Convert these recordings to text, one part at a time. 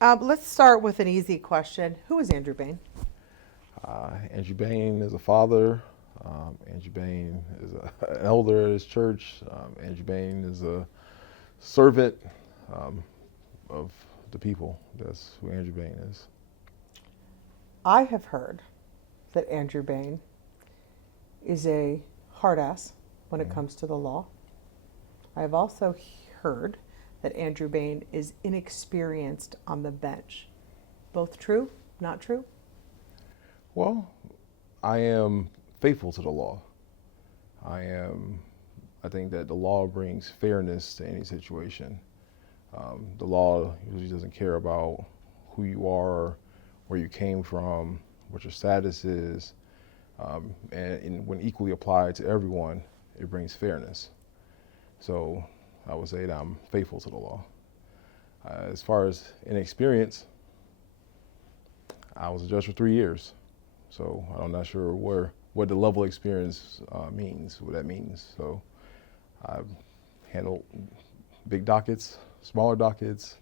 Let's start with an easy question. Who is Andrew Bain? Andrew Bain is a father. Andrew Bain is an elder at his church. Andrew Bain is a servant of the people. That's who Andrew Bain is. I have heard that Andrew Bain is a hard ass when it comes to the law. I have also heard that Andrew Bain is inexperienced on the bench. Both true? Not true? Well, I am faithful to the law. I think that the law brings fairness to any situation. The law usually doesn't care about who you are, where you came from, what your status is, and when equally applied to everyone, it brings fairness. So I would say that I'm faithful to the law. As far as inexperience, I was a judge for 3 years, so I'm not sure what the level of experience means, what that means. So I've handled big dockets, smaller dockets.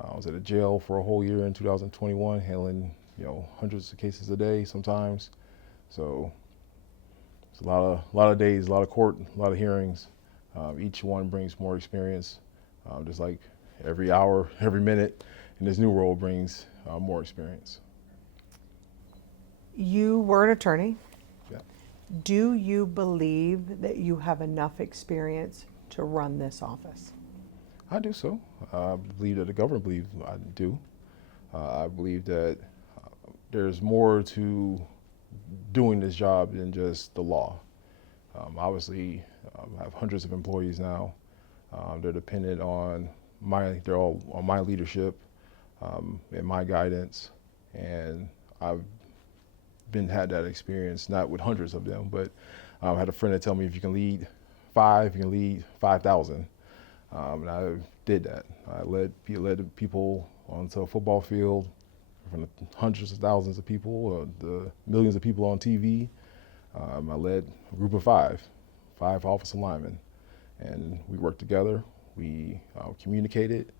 I was at a jail for a whole year in 2021, handling hundreds of cases a day sometimes. So it's a lot of days, a lot of court, a lot of hearings. Each one brings more experience, just like every hour, every minute in this new role brings more experience. You were an attorney. Yeah. Do you believe that you have enough experience to run this office? I do so. I believe that the government believes I do. I believe that there's more to doing this job than just the law. Obviously, I have hundreds of employees now. They're dependent on they're all on my leadership and my guidance, and I've had that experience, not with hundreds of them, but I had a friend that tell me if you can lead 5, you can lead 5,000. And I did that. I led people onto a football field in front of hundreds of thousands of people, the millions of people on TV. I led a group of five offensive linemen, and we worked together. We communicated.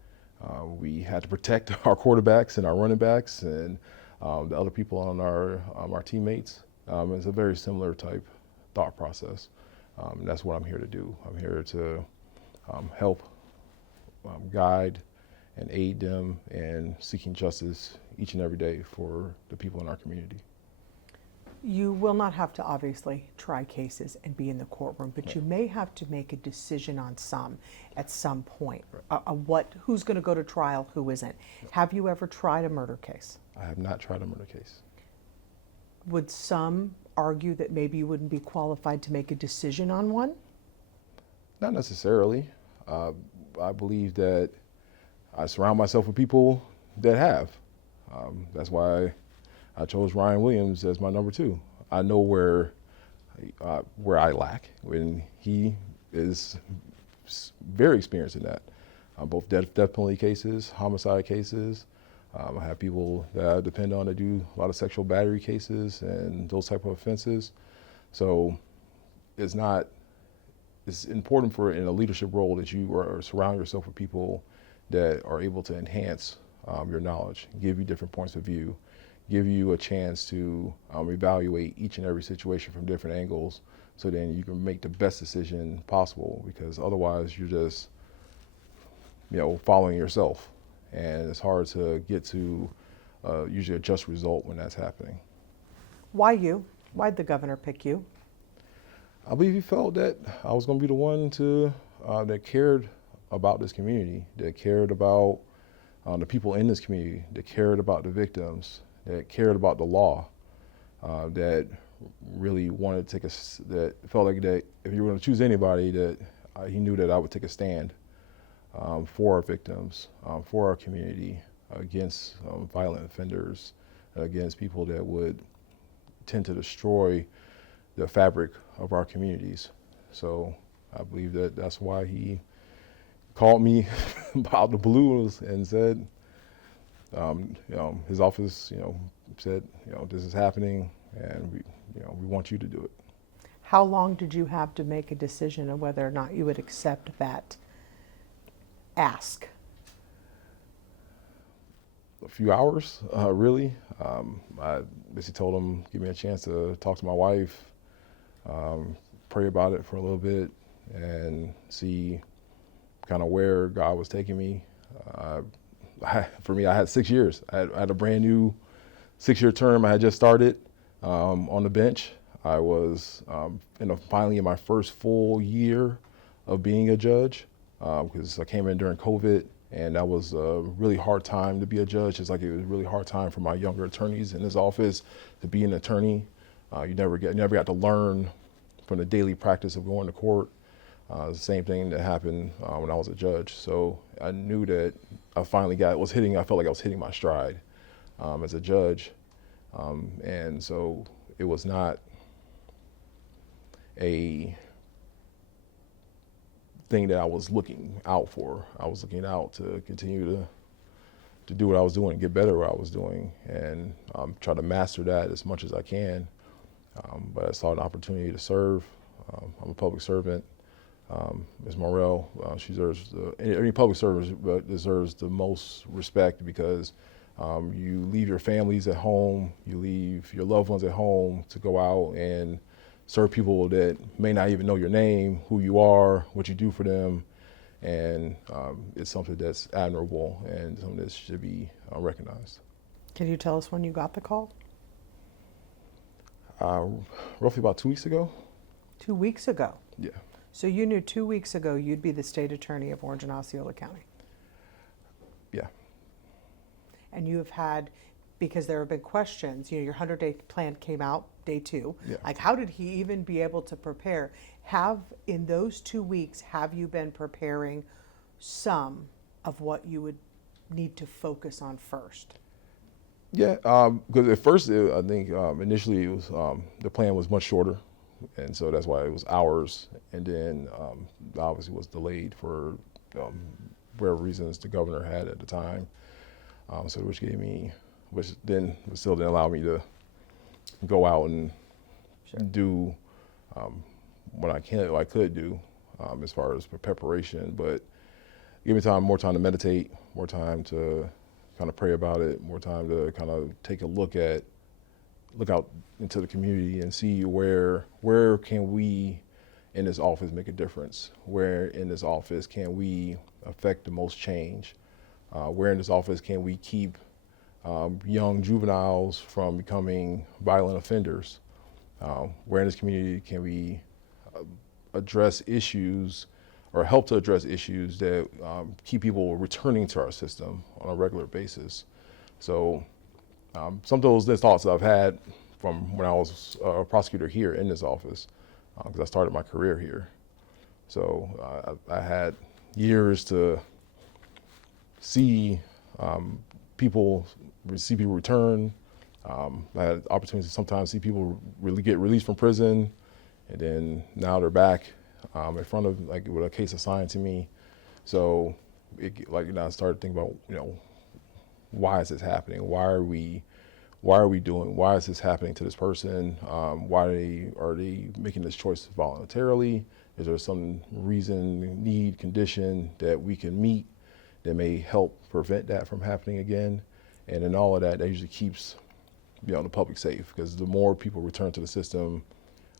We had to protect our quarterbacks and our running backs and the other people on our teammates. It's a very similar type thought process. That's what I'm here to do. I'm here to help guide and aid them in seeking justice each and every day for the people in our community. You will not have to obviously try cases and be in the courtroom, but you may have to make a decision on some at some point. Who's going to go to trial, who isn't. Have you ever tried a murder case? I have not tried a murder case. Would some argue that maybe you wouldn't be qualified to make a decision on one? Not necessarily. I believe that I surround myself with people that have. That's why I chose Ryan Williams as my number 2. I know where I lack, when he is very experienced in that. Both death penalty cases, homicide cases. I have people that I depend on to do a lot of sexual battery cases and those type of offenses. So it's important in a leadership role that you surround yourself with people that are able to enhance your knowledge, give you different points of view, give you a chance to evaluate each and every situation from different angles, so then you can make the best decision possible, because otherwise you're just following yourself, and it's hard to get to usually a just result when that's happening. Why you? Why'd the governor pick you? I believe he felt that I was going to be the one that cared about this community, that cared about the people in this community, that cared about the victims, that cared about the law, that really wanted to that felt like that if you were going to choose anybody, that he knew that I would take a stand for our victims, for our community, against violent offenders, against people that would tend to destroy the fabric of our communities. So I believe that that's why he called me out the blue and said, his office, said, this is happening, and we want you to do it. How long did you have to make a decision on whether or not you would accept that ask? a few hours, really. I basically told him, give me a chance to talk to my wife, pray about it for a little bit, and see kind of where God was taking me. For me, I had 6 years. I had a brand new 6-year term. I had just started on the bench. I was finally in my first full year of being a judge, because I came in during COVID, and that was a really hard time to be a judge. It's like it was a really hard time for my younger attorneys in this office to be an attorney. You never got to learn from the daily practice of going to court. The same thing that happened when I was a judge. So I knew that I finally I felt like I was hitting my stride as a judge. And so it was not a thing that I was looking out for. I was looking out to continue to do what I was doing, get better at what I was doing, and try to master that as much as I can. But I saw an opportunity to serve. I'm a public servant. Ms. Worrell, she deserves any public servant deserves the most respect, because you leave your families at home, you leave your loved ones at home to go out and serve people that may not even know your name, who you are, what you do for them, and it's something that's admirable and something that should be recognized. Can you tell us when you got the call? Roughly about 2 weeks ago. 2 weeks ago? Yeah. So you knew 2 weeks ago you'd be the state attorney of Orange and Osceola County? Yeah. And you have had, because there have been questions, your 100-day plan came out day 2. Yeah. Like, how did he even be able to prepare? In those 2 weeks, have you been preparing some of what you would need to focus on first? Yeah, because at first, I think initially it was the plan was much shorter, and so that's why it was hours, and then obviously was delayed for whatever reasons the governor had at the time. So which still didn't allow me to go out and do what I could do as far as preparation, but give me more time to meditate, more time to kind of pray about it, more time to kind of take a look out into the community and see where can we in this office make a difference, where in this office can we affect the most change, where in this office can we keep young juveniles from becoming violent offenders, where in this community can we address issues or help to address issues that keep people returning to our system on a regular basis. So some of those thoughts that I've had from when I was a prosecutor here in this office, because I started my career here. So I had years to see people return. I had opportunities to sometimes see people really get released from prison, and then now they're back in front of, like, with a case assigned to me. So I started thinking about, why is this happening? Why is this happening to this person? Why are they making this choice voluntarily? Is there some reason, need, condition that we can meet that may help prevent that from happening again? And in all of that usually keeps the public safe, because the more people return to the system,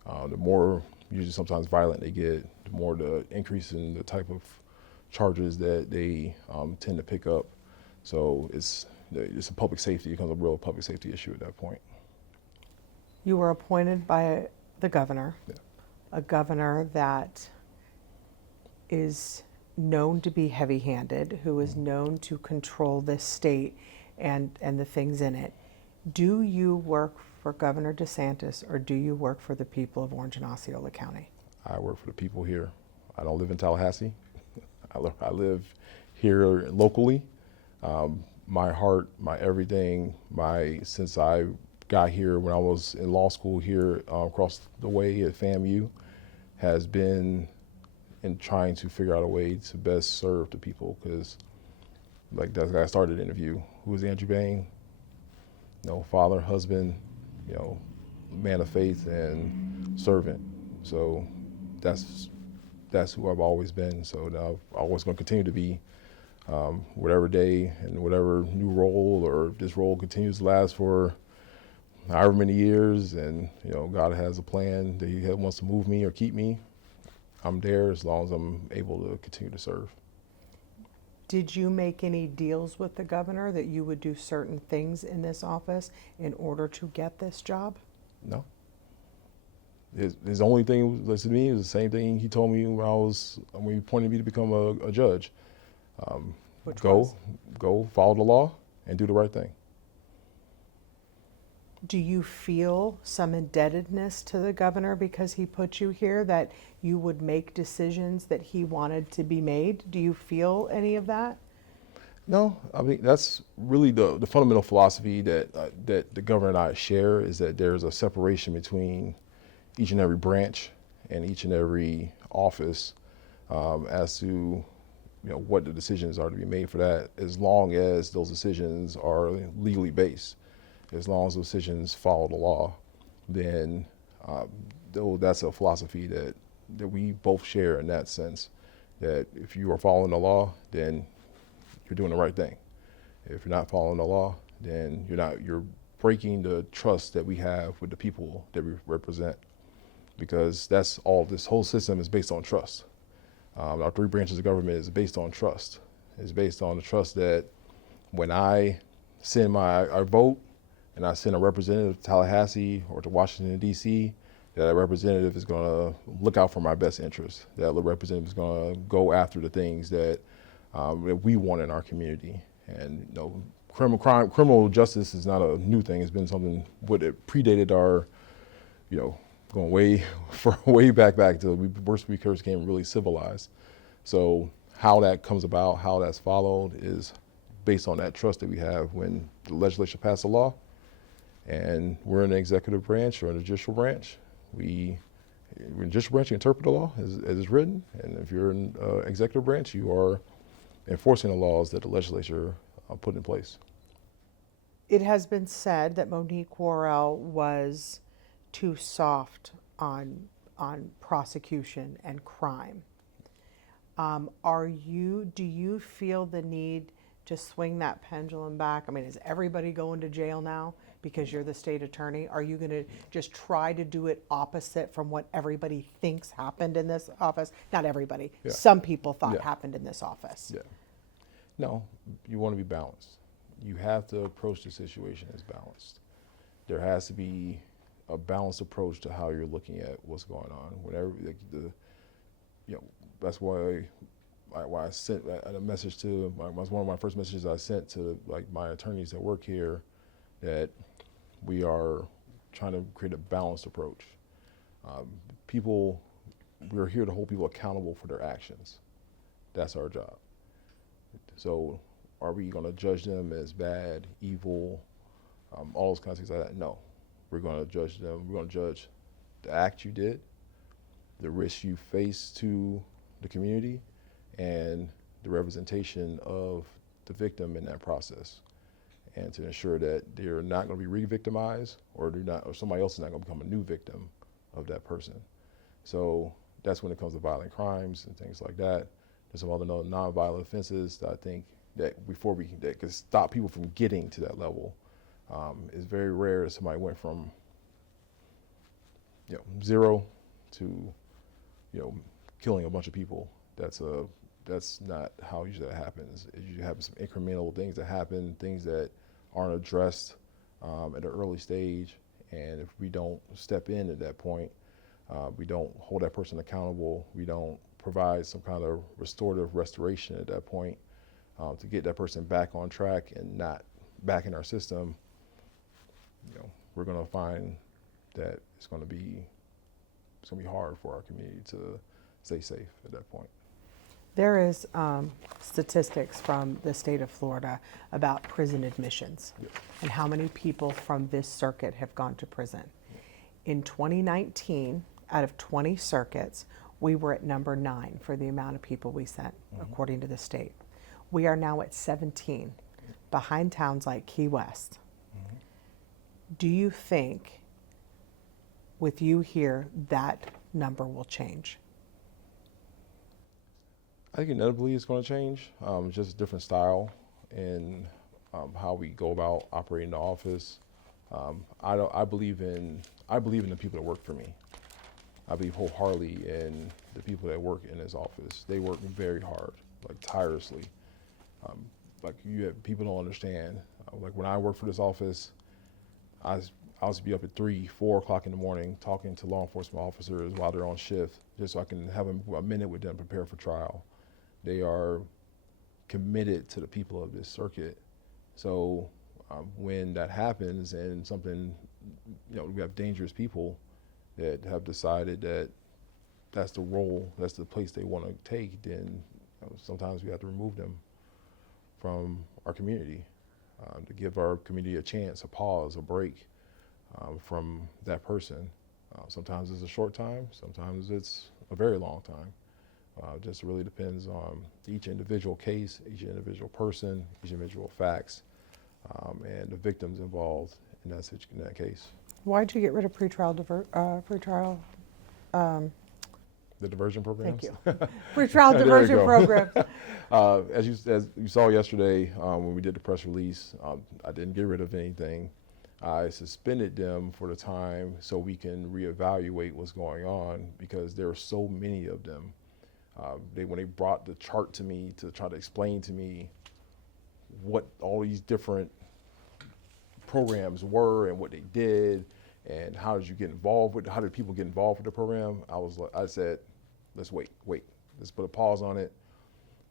the more usually sometimes violent they get, the more the increase in the type of charges that they tend to pick up. So it's a public safety, it becomes a real public safety issue at that point. You were appointed by the governor, Yeah. a governor that is known to be heavy-handed, who is known to control this state and the things in it. Do you work for Governor DeSantis, or do you work for the people of Orange and Osceola County? I work for the people here. I don't live in Tallahassee. I live here locally. My heart, my everything, since I got here when I was in law school here across the way at FAMU, has been in trying to figure out a way to best serve the people. Because, like that guy started the interview, who was Andrew Bain? Father, husband, man of faith and servant. So that's who I've always been. So now I'm always going to continue to be whatever day and whatever new role, or this role continues to last for however many years, and God has a plan that He wants to move me or keep me, I'm there as long as I'm able to continue to serve. Did you make any deals with the governor that you would do certain things in this office in order to get this job? No. His only thing was to me is the same thing he told me when he appointed me to become a judge. Which was? Go follow the law and do the right thing. Do you feel some indebtedness to the governor because he put you here, that you would make decisions that he wanted to be made? Do you feel any of that? No, I mean, that's really the fundamental philosophy that the governor and I share, is that there's a separation between each and every branch and each and every office as to what the decisions are to be made for that, as long as those decisions are legally based. As long as those decisions follow the law, then that's a philosophy that we both share, in that sense, that if you are following the law, then you're doing the right thing. If you're not following the law, then you're breaking the trust that we have with the people that we represent, because that's all. This whole system is based on trust. Our three branches of government is based on trust. It's based on the trust that when I send I vote, and I send a representative to Tallahassee or to Washington, D.C., that representative is going to look out for my best interests. That representative is going to go after the things that we want in our community. And criminal justice is not a new thing. It's been something it predated our, going way back till we first became really civilized. So how that comes about, how that's followed, is based on that trust that we have when the legislature passed a law. And we're in the executive branch or in the judicial branch. We're in the judicial branch, you interpret the law as it's written. And if you're in executive branch, you are enforcing the laws that the legislature put in place. It has been said that Monique Worrell was too soft on prosecution and crime. Do you feel the need to swing that pendulum back? I mean, is everybody going to jail now because you're the state attorney? Are you going to just try to do it opposite from what everybody thinks happened in this office? Not everybody. Yeah. Some people thought Yeah. happened in this office. Yeah. No, you want to be balanced. You have to approach the situation as balanced. There has to be a balanced approach to how you're looking at what's going on. That's why I sent a message to was one of my first messages I sent to my attorneys that work here, that we are trying to create a balanced approach. We're here to hold people accountable for their actions. That's our job. So are we going to judge them as bad, evil, all those kinds of things like that? No. We're going to judge them. We're going to judge the act you did, the risk you face to the community, and the representation of the victim in that process, and to ensure that they're not going to be re-victimized, or somebody else is not going to become a new victim of that person. So that's when it comes to violent crimes and things like that. There's some other non-violent offenses that I think that that could stop people from getting to that level. It's very rare that somebody went from zero to killing a bunch of people. That's not how usually that happens. It usually happens some incremental things that happen, things that aren't addressed at an early stage. And if we don't step in at that point, we don't hold that person accountable, we don't provide some kind of restorative restoration at that point to get that person back on track and not back in our system, we're going to find that it's going to be hard for our community to stay safe at that point. There is statistics from the state of Florida about prison admissions. Yes. And how many people from this circuit have gone to prison. In 2019, out of 20 circuits, we were at number 9 for the amount of people we sent, according to the state. We are now at 17, behind towns like Key West. Do you think, with you here, that number will change? I think inevitably it's going to change. Just a different style in how we go about operating the office. I believe in the people that work for me. I believe wholeheartedly in the people that work in this office. They work very hard, like tirelessly. Like people don't understand. Like when I work for this office, I used to be up at 3, 4 o'clock in the morning talking to law enforcement officers while they're on shift, just so I can have a minute with them, prepare for trial. They are committed to the people of this circuit. So when that happens and something, we have dangerous people that have decided that that's the role, that's the place they want to take, then sometimes we have to remove them from our community to give our community a chance, a pause, a break from that person. Sometimes it's a short time, sometimes it's a very long time. Just really depends on each individual case, each individual person, each individual facts, and the victims involved in that case. Why'd you get rid of pretrial The diversion programs? Thank you. Pretrial diversion programs. As you saw yesterday when we did the press release, I didn't get rid of anything. I suspended them for the time so we can reevaluate what's going on, because there are so many of them. When they brought the chart to me to try to explain to me what all these different programs were and what they did and how did people get involved with the program, I said, let's wait, let's put a pause on it.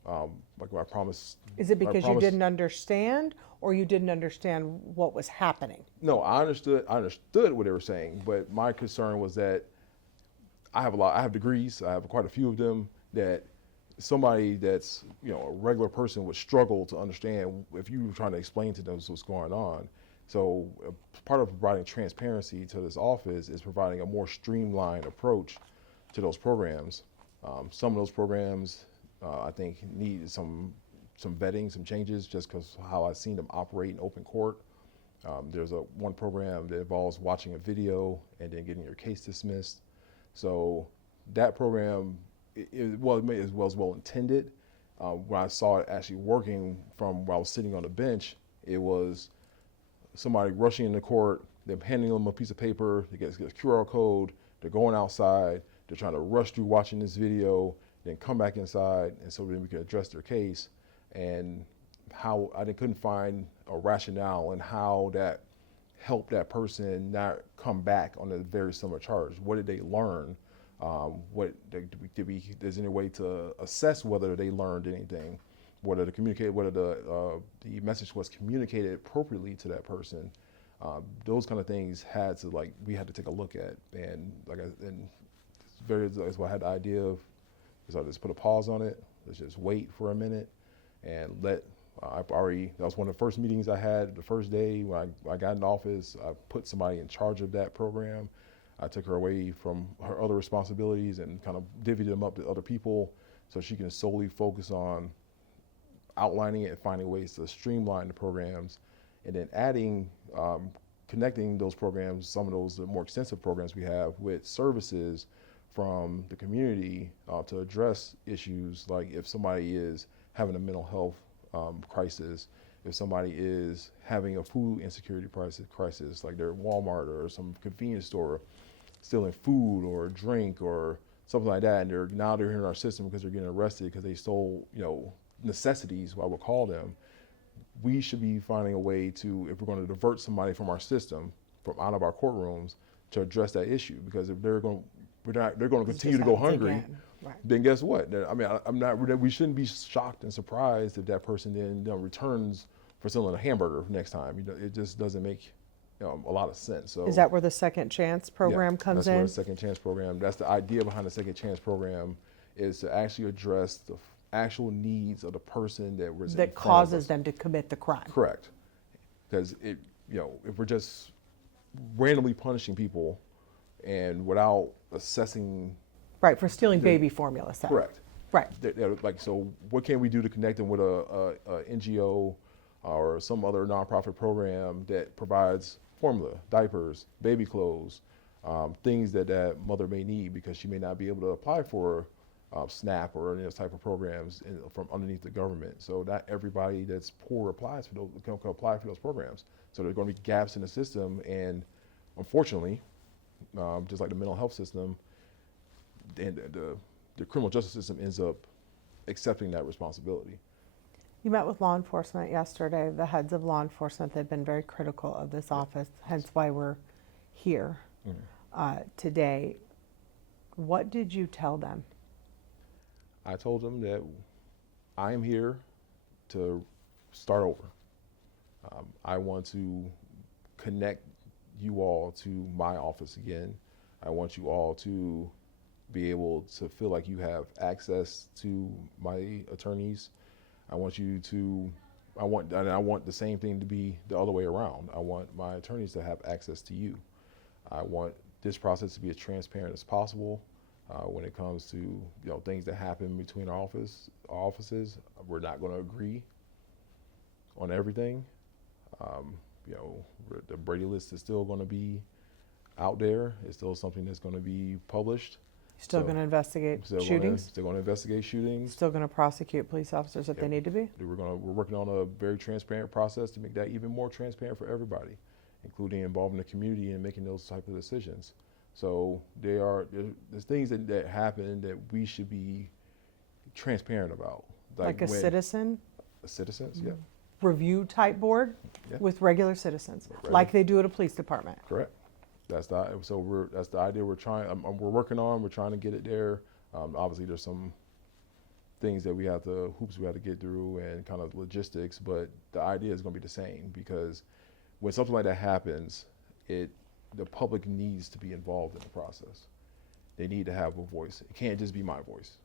Like I promised. Is it because you didn't understand, or you didn't understand what was happening? No, I understood what they were saying, but my concern was that I have degrees, I have quite a few of them, that somebody that's a regular person would struggle to understand if you were trying to explain to them what's going on. So part of providing transparency to this office is providing a more streamlined approach to those programs. Some of those programs I think need some vetting, some changes, just because how I've seen them operate in open court. There's one program that involves watching a video and then getting your case dismissed. So that program, it was well intended. When I saw it actually working from while I was sitting on the bench, it was somebody rushing into court, them handing them a piece of paper, they get a QR code, they're going outside, they're trying to rush through watching this video, then come back inside, and so then we can address their case. And how I couldn't find a rationale and how that helped that person not come back on a very similar charge. What did they learn? There's any way to assess whether they learned anything, whether the message was communicated appropriately to that person. Those kind of things we had to take a look at, and that's why I had the idea of, is I just put a pause on it. Let's just wait for a minute and that was one of the first meetings I had the first day when I got in office. I put somebody in charge of that program. I took her away from her other responsibilities and kind of divvied them up to other people so she can solely focus on outlining it and finding ways to streamline the programs, and then connecting those programs, some of those more extensive programs we have, with services from the community to address issues like if somebody is having a mental health crisis, if somebody is having a food insecurity crisis, like they're at Walmart or some convenience store stealing food or drink or something like that, and they're here in our system because they're getting arrested because they stole, necessities, what I would call them. We should be finding a way to, if we're going to divert somebody from our system, from out of our courtrooms, to address that issue, because if they're going to continue to go hungry, right, then guess what? We shouldn't be shocked and surprised if that person then returns for selling a hamburger next time. It just doesn't make a lot of sense. So is that where the Second Chance program comes in? That's where the Second Chance program. That's the idea behind the Second Chance program, is to actually address the actual needs of the person that causes them to commit the crime. Correct, because if we're just randomly punishing people and without assessing. Right, for stealing baby formula. So. Correct. Right. So what can we do to connect them with a NGO or some other nonprofit program that provides formula, diapers, baby clothes, things that mother may need because she may not be able to apply for SNAP or any of those type of programs from underneath the government. So not everybody that's poor applies for those, can apply for those programs. So there are going to be gaps in the system, and unfortunately, just like the mental health system, and the criminal justice system ends up accepting that responsibility. You met with law enforcement yesterday, the heads of law enforcement. They've been very critical of this office, hence why we're here today. What did you tell them? I told them that I am here to start over. I want to connect you all to my office again. I want you all to be able to feel like you have access to my attorneys. I want the same thing to be the other way around. I want my attorneys to have access to you. I want this process to be as transparent as possible. When it comes to things that happen between our offices, we're not going to agree on everything. The Brady list is still going to be out there. It's still something that's going to be published. Still going to investigate shootings? Still going to investigate shootings. Still going to prosecute police officers if they need to be? We're working on a very transparent process to make that even more transparent for everybody, including involving the community and making those type of decisions. So there's things that happen that we should be transparent about. Like a citizen? A citizens, yeah. Review type board with regular citizens, like they do at a police department. Correct. That's the idea we're working on. We're trying to get it there. Obviously, there's some hoops we have to get through and kind of logistics, but the idea is going to be the same, because when something like that happens, the public needs to be involved in the process. They need to have a voice. It can't just be my voice.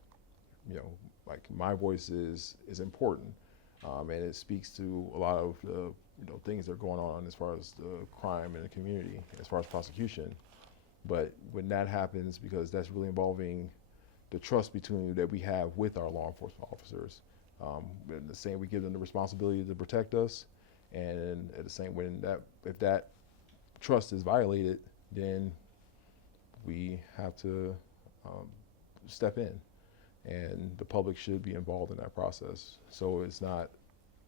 Like my voice is important, and it speaks to a lot of the things that are going on as far as the crime in the community, as far as prosecution. But when that happens, because that's really involving the trust that we have with our law enforcement officers, the same, we give them the responsibility to protect us, and at the same, if that trust is violated, then we have to step in, and the public should be involved in that process. So it's not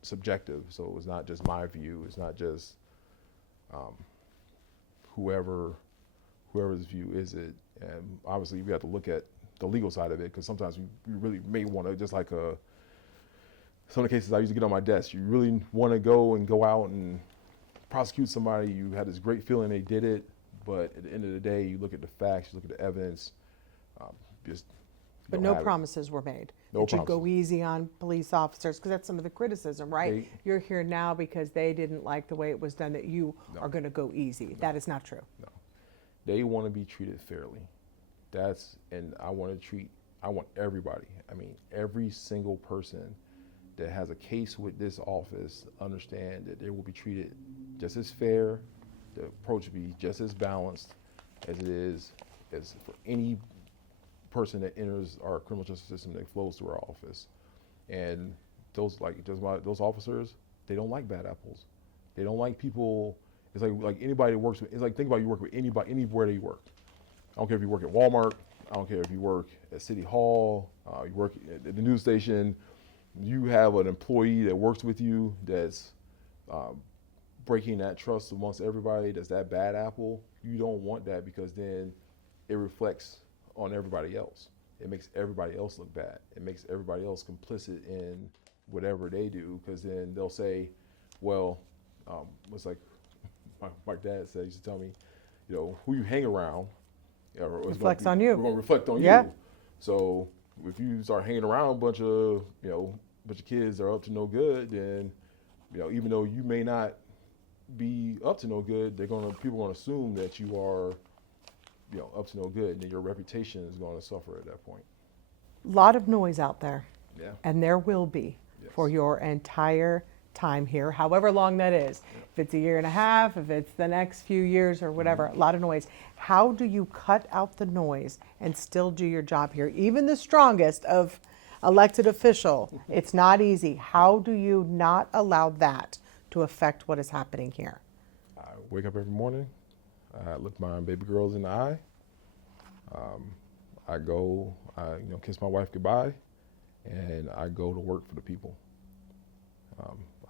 subjective. So it's not just my view. It's not just whoever's view is it. And obviously we have to look at the legal side of it, because sometimes you really may want to, just like some of the cases I used to get on my desk, you really want to go out and prosecute somebody. You had this great feeling they did it, but at the end of the day, you look at the facts, you look at the evidence. But no promises were made. It should go easy on police officers, because that's some of the criticism, right? You're here now because they didn't like the way it was done, that you are going to go easy. That is not true. No, they want to be treated fairly. And I want everybody. I mean, every single person that has a case with this office understand that they will be treated just as fair. The approach will be just as balanced as it is as for any person that enters our criminal justice system that flows through our office. And those officers, they don't like bad apples. They don't like people. It's like anybody that works with. It's like, think about, you work with anybody, anywhere that you work. I don't care if you work at Walmart. I don't care if you work at City Hall. You work at the news station. You have an employee that works with you that's breaking that trust amongst everybody. That's that bad apple. You don't want that, because then it reflects on everybody else. It makes everybody else look bad. It makes everybody else complicit in whatever they do, because then they'll say, well, it's like my dad said, he used to tell me, who you hang around, reflects on you. We're going to reflect on you. So if you start hanging around a bunch of kids that are up to no good, then even though you may not be up to no good, people are going to assume that you are up to no good, and then your reputation is going to suffer at that point. A lot of noise out there. Yeah. And there will be for your entire time here, however long that is. If it's a year and a half, if it's the next few years or whatever, a lot of noise. How do you cut out the noise and still do your job here? Even the strongest of elected official, it's not easy. How do you not allow that to affect what is happening here? I wake up every morning. I look my baby girls in the eye. I go, kiss my wife goodbye, and I go to work for the people.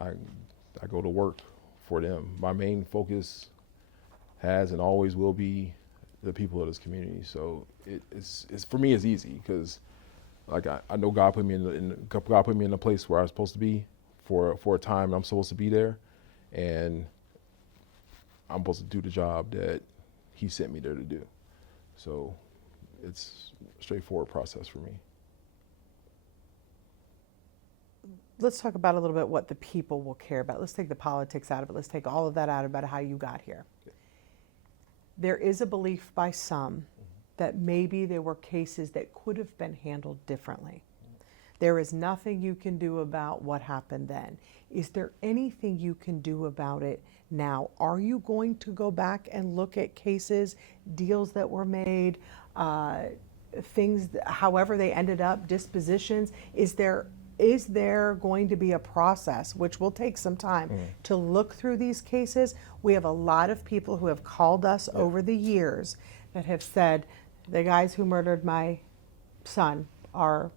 I go to work for them. My main focus has and always will be the people of this community. So it's for me, it's easy because like I know God put me God put me in a place where I was supposed to be for a time, and I'm supposed to be there, and I'm supposed to do the job that He sent me there to do. So it's a straightforward process for me. Let's talk about a little bit what the people will care about. Let's take the politics out of it. Let's take all of that out about how you got here. There is a belief by some that maybe there were cases that could have been handled differently. There is nothing you can do about what happened then. Is there anything you can do about it now? Are you going to go back and look at cases, deals that were made, things, however they ended up, dispositions? Is there going to be a process, which will take some time, to look through these cases? We have a lot of people who have called us over the years that have said, the guys who murdered my son are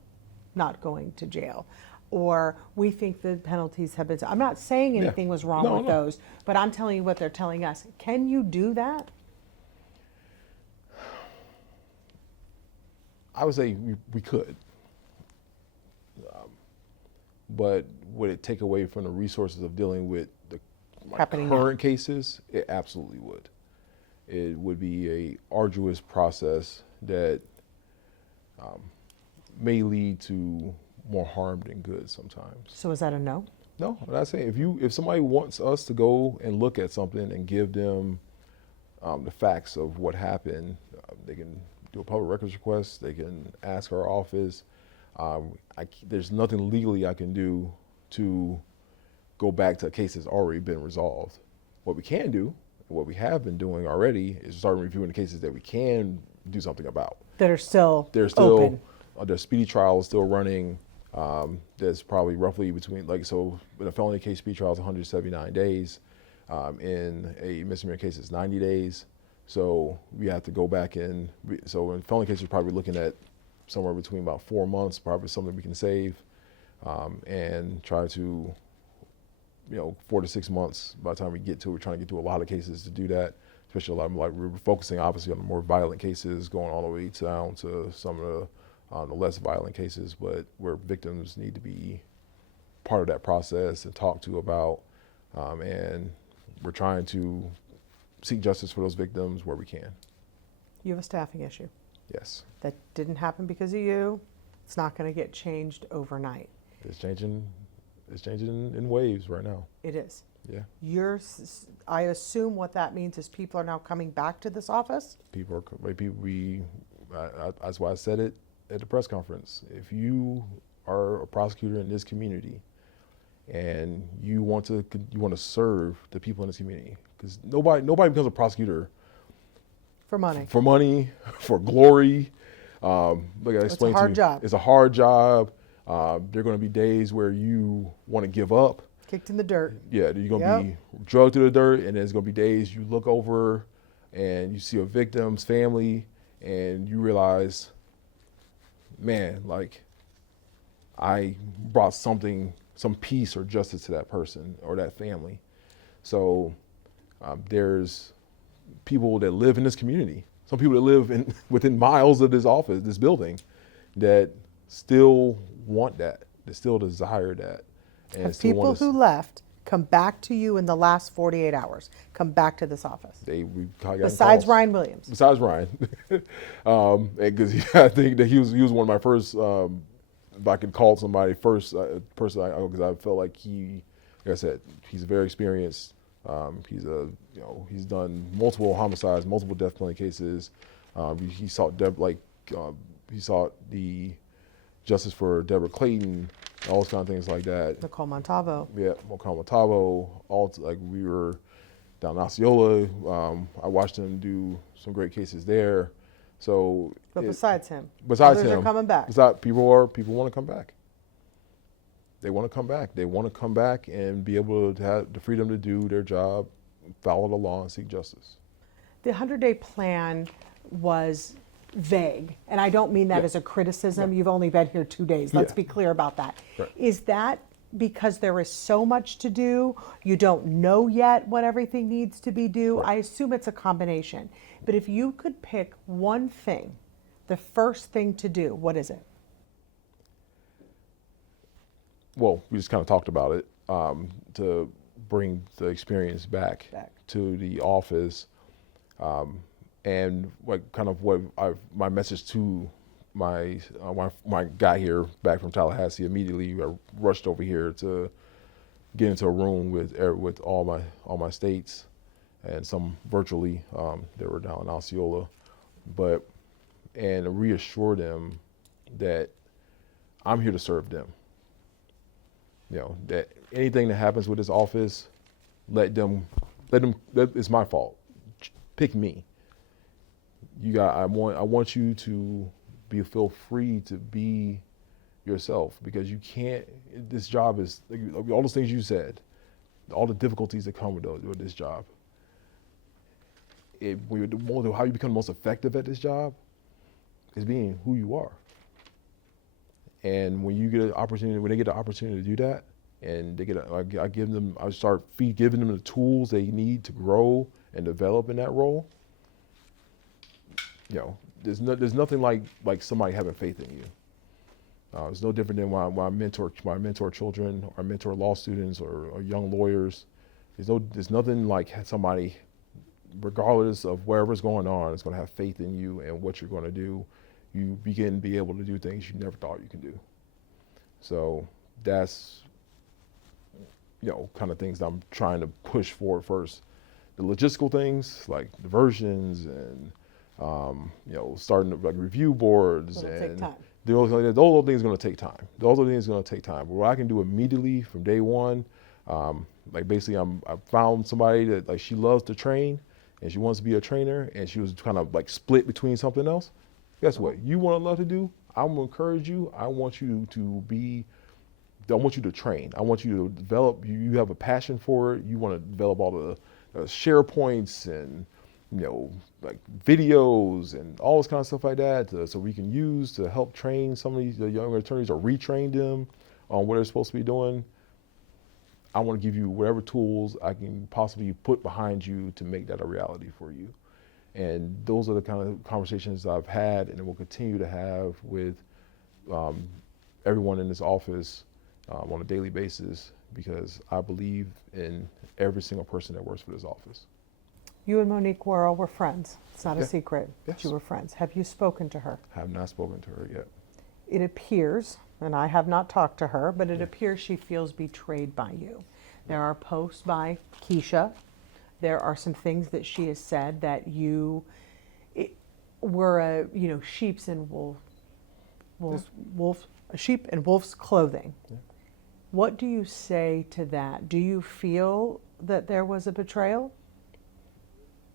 not going to jail. Or we think the penalties have been, I'm not saying anything was wrong with those, but I'm telling you what they're telling us. Can you do that? I would say we could. But would it take away from the resources of dealing with the current cases? It absolutely would. It would be a arduous process that may lead to more harm than good sometimes. So is that a no? No, I'm not saying if somebody wants us to go and look at something and give them the facts of what happened, they can do a public records request. They can ask our office. There's nothing legally I can do to go back to a case that's already been resolved. What we can do, what we have been doing already, is start reviewing the cases that we can do something about. That are still open. The speedy trial is still running. There's probably roughly between, in a felony case, speedy trial is 179 days. In a misdemeanor case, it's 90 days. So we have to go back so in felony cases, you're probably looking at somewhere between about 4 months, probably something we can save, and try to, 4 to 6 months by the time we're trying to get to a lot of cases to do that, especially a lot of, we're focusing obviously on the more violent cases, going all the way down to some of the less violent cases, but where victims need to be part of that process and talked to about, and we're trying to seek justice for those victims where we can. You have a staffing issue. Yes. That didn't happen because of you. It's not going to get changed overnight. It's changing in waves right now. It is. Yeah. I assume what that means is people are now coming back to this office? That's why I said it at the press conference. If you are a prosecutor in this community and you want to serve the people in this community, because nobody becomes a prosecutor for money, for glory. It's a hard job. It's a hard job. There are going to be days where you want to give up. Kicked in the dirt. Yeah, you're going to be drugged through the dirt, and there's going to be days you look over and you see a victim's family and you realize, man, I brought some peace or justice to that person or that family. So there's people that live in this community, some people that live within miles of this office, this building, that still want that, that still desire that. And still people who left come back to you in the last 48 hours, come back to this office. Besides Ryan Williams. Besides Ryan. Because I think that he was one of my first, if I could call somebody first person, because I felt like like I said, he's very experienced. He's done multiple homicides, multiple death penalty cases. He sought the justice for Deborah Clayton, all those kind of things like that. Nicole Montalvo. Yeah, Nicole Montalvo. We were down in Osceola. I watched him do some great cases there. So, besides him, others are coming back. People want to come back. They want to come back. They want to come back and be able to have the freedom to do their job, follow the law, and seek justice. The 100-day plan was vague, and I don't mean that Yeah. as a criticism. Yeah. You've only been here 2 days. Let's Yeah. be clear about that. Right. Is that because there is so much to do, you don't know yet what everything needs to be due? Right. I assume it's a combination. But if you could pick one thing, the first thing to do, what is it? Well, we just kind of talked about it, to bring the experience back to the office, and my message to when I got here back from Tallahassee. Immediately I rushed over here to get into a room with all my states, and some virtually. They were down in Osceola, and reassure them that I'm here to serve them. That anything that happens with this office, let them, that it's my fault. Pick me. I want you to feel free to be yourself, because you can't, this job is, all those things you said, all the difficulties that come with this job. How you become most effective at this job is being who you are. And when they get the opportunity to do that, and I start giving them the tools they need to grow and develop in that role. There's nothing like somebody having faith in you. It's no different than when I mentor children, or mentor law students, or young lawyers. There's nothing like somebody, regardless of whatever's going on, is going to have faith in you and what you're going to do. You begin to be able to do things you never thought you can do. So that's, kind of things that I'm trying to push forward first. The logistical things like diversions and, starting like review boards, It'll and take time. those things are going to take time. Those are things going to take time. But what I can do immediately from day one, basically I found somebody that she loves to train, and she wants to be a trainer, and she was kind of split between something else. Guess what? You want to love to do? I'm going to encourage you. I want you to train. I want you to develop. You have a passion for it. You want to develop all the SharePoints and, videos and all this kind of stuff like that, so we can use to help train some of the younger attorneys, or retrain them on what they're supposed to be doing. I want to give you whatever tools I can possibly put behind you to make that a reality for you. And those are the kind of conversations I've had and will continue to have with everyone in this office on a daily basis, because I believe in every single person that works for this office. You and Monique Worrell were friends. It's not a Yeah. secret that Yes. you were friends. Have you spoken to her? I have not spoken to her yet. It appears, and I have not talked to her, but it Yeah. appears she feels betrayed by you. There are posts by Keisha. There are some things that she has said that you were sheep in wolf's clothing. Yeah. What do you say to that? Do you feel that there was a betrayal?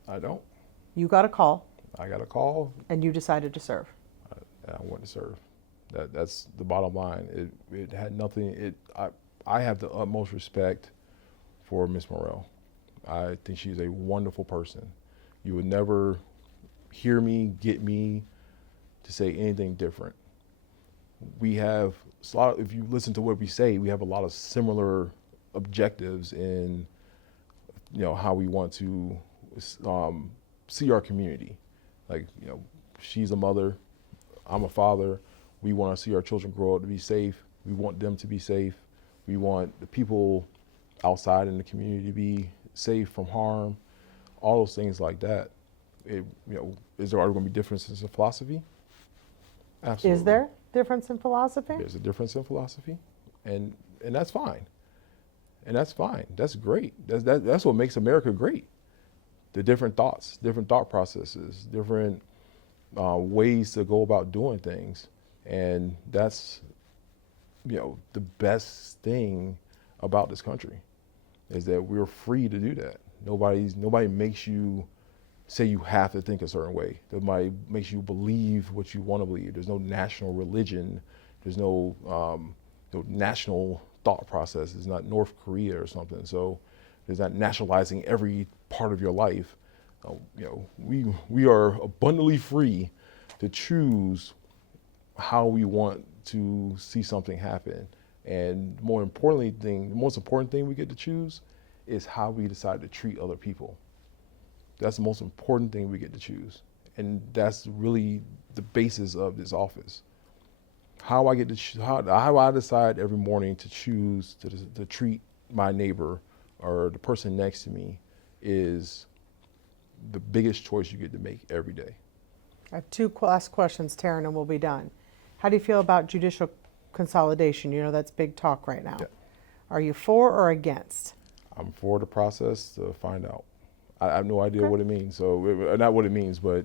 I don't. You got a call I got a call, and you decided to serve. and I went to serve. That's the bottom line. It had nothing. I have the utmost respect for Ms. Worrell. I think she's a wonderful person. You would never hear me, get me to say anything different. We have if you listen to what we say, we have a lot of similar objectives in, how we want to see our community. She's a mother, I'm a father. We want to see our children grow up to be safe. We want them to be safe. We want the people outside in the community to be safe from harm. All those things like that. Are there going to be differences in philosophy? Absolutely. Is there difference in philosophy? There's a difference in philosophy, and that's fine. And that's fine. That's great. That's what makes America great. The different thoughts, different thought processes, different ways to go about doing things, and that's the best thing about this country is that we're free to do that. Nobody makes you say you have to think a certain way. Nobody makes you believe what you want to believe. There's no national religion. There's no national thought process. It's not North Korea or something. So there's not nationalizing every part of your life. We are abundantly free to choose how we want to see something happen. And the most important thing we get to choose is how we decide to treat other people. That's the most important thing we get to choose. And that's really the basis of this office. How I get to how I decide every morning to choose to treat my neighbor or the person next to me is the biggest choice you get to make every day. I have two last questions, Taryn, and we'll be done. How do you feel about judicial consolidation? You know, that's big talk right now. Yeah. Are you for or against? I'm for the process to find out. I have no idea what it means. So, not what it means, but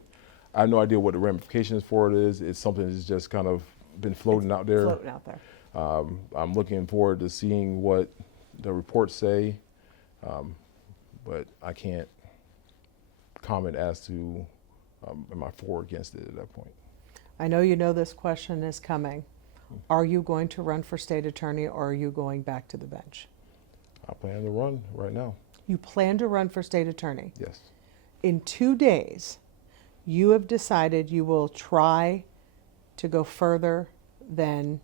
I have no idea what the ramifications for it is. It's something that's just kind of been floating out there. Floating out there. I'm looking forward to seeing what the reports say, but I can't comment as to am I for or against it at that point. I know you know this question is coming. Are you going to run for state attorney, or are you going back to the bench? I plan to run right now. You plan to run for state attorney? Yes. In 2 days, you have decided you will try to go further than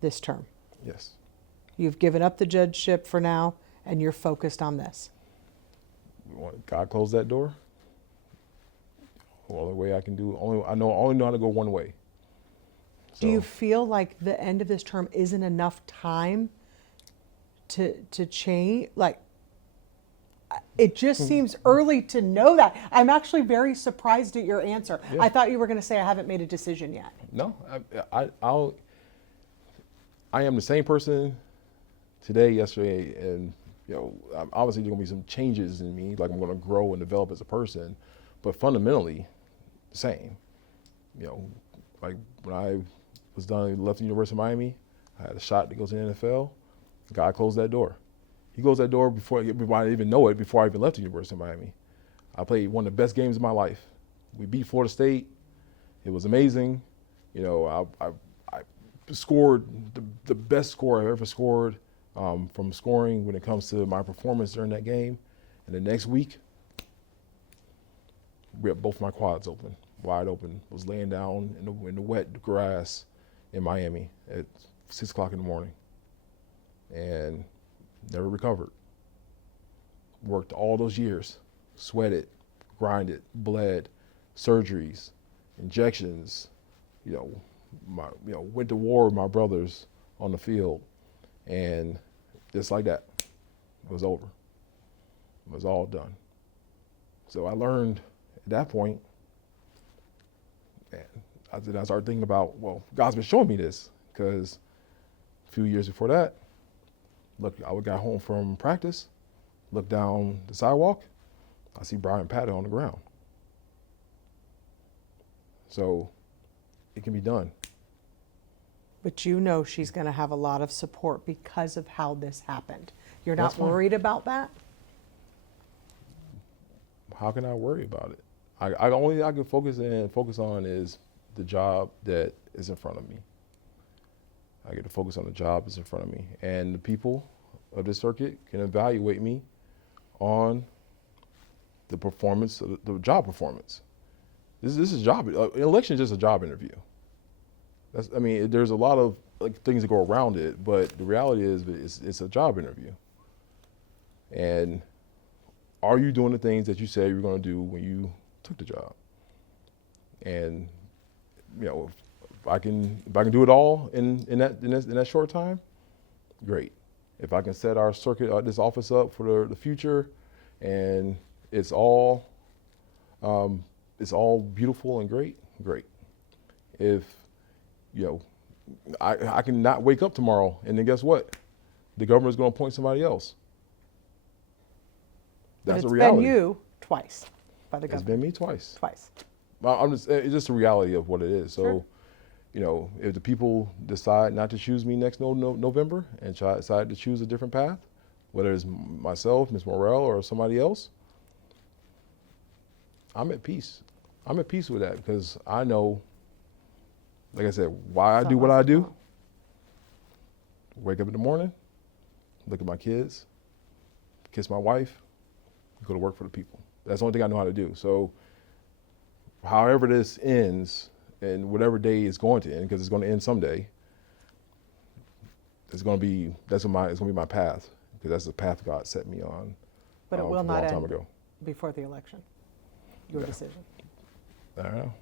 this term. Yes. You've given up the judgeship for now, and you're focused on this. God closed that door. Well, the way I can do, I only know how to go one way. So, Do you feel like the end of this term isn't enough time to change? Like, it just seems early to know that. I'm actually very surprised at your answer. Yeah. I thought you were going to say I haven't made a decision yet. No, I am the same person today, yesterday, and obviously there's gonna be some changes in me. Like I'm gonna grow and develop as a person, but fundamentally, the same. Like when I was done, left the University of Miami, I had a shot to go to the NFL. God closed that door. He closed that door before I even know it. Before I even left the University of Miami, I played one of the best games of my life. We beat Florida State. It was amazing. I scored the best score I've ever scored from scoring when it comes to my performance during that game. And the next week, we had both my quads open, wide open. Was laying down in the wet grass in Miami at 6 o'clock in the morning, and never recovered. Worked all those years, sweated, grinded, bled, surgeries, injections. Went to war with my brothers on the field, and just like that, it was over. It was all done. So I learned at that point, and I started thinking about, well, God's been showing me this, because a few years before that, I got home from practice, looked down the sidewalk, I see Brian Patton on the ground. So it can be done. But you know she's going to have a lot of support because of how this happened. You're That's not fine. worried about that? How can I worry about it? Only I can focus on is the job that is in front of me. I get to focus on the job that's in front of me, and the people of this circuit can evaluate me on the performance, the job performance. This is a job. An election is just a job interview. There's a lot of things that go around it, but the reality is it's a job interview. And are you doing the things that you said you were going to do when you took the job? And if I can do it all in that short time, great. If I can set our circuit, this office up for the future, and it's all beautiful and great. If I can not wake up tomorrow, and then guess what? The government's going to appoint somebody else. That's a reality. It's been you twice by the government. It's been me twice. Twice. It's just a reality of what it is. So, Sure. If the people decide not to choose me next November and decide to choose a different path, whether it's myself, Ms. Worrell, or somebody else, I'm at peace. I'm at peace with that, because I know, like I said, why I do what I do. Wake up in the morning, look at my kids, kiss my wife, go to work for the people. That's the only thing I know how to do. So however this ends, and whatever day it's going to end, because it's going to end someday, it's going to be my path, because that's the path God set me on. But it will a not long time end ago. before the election. Your decision. I don't know.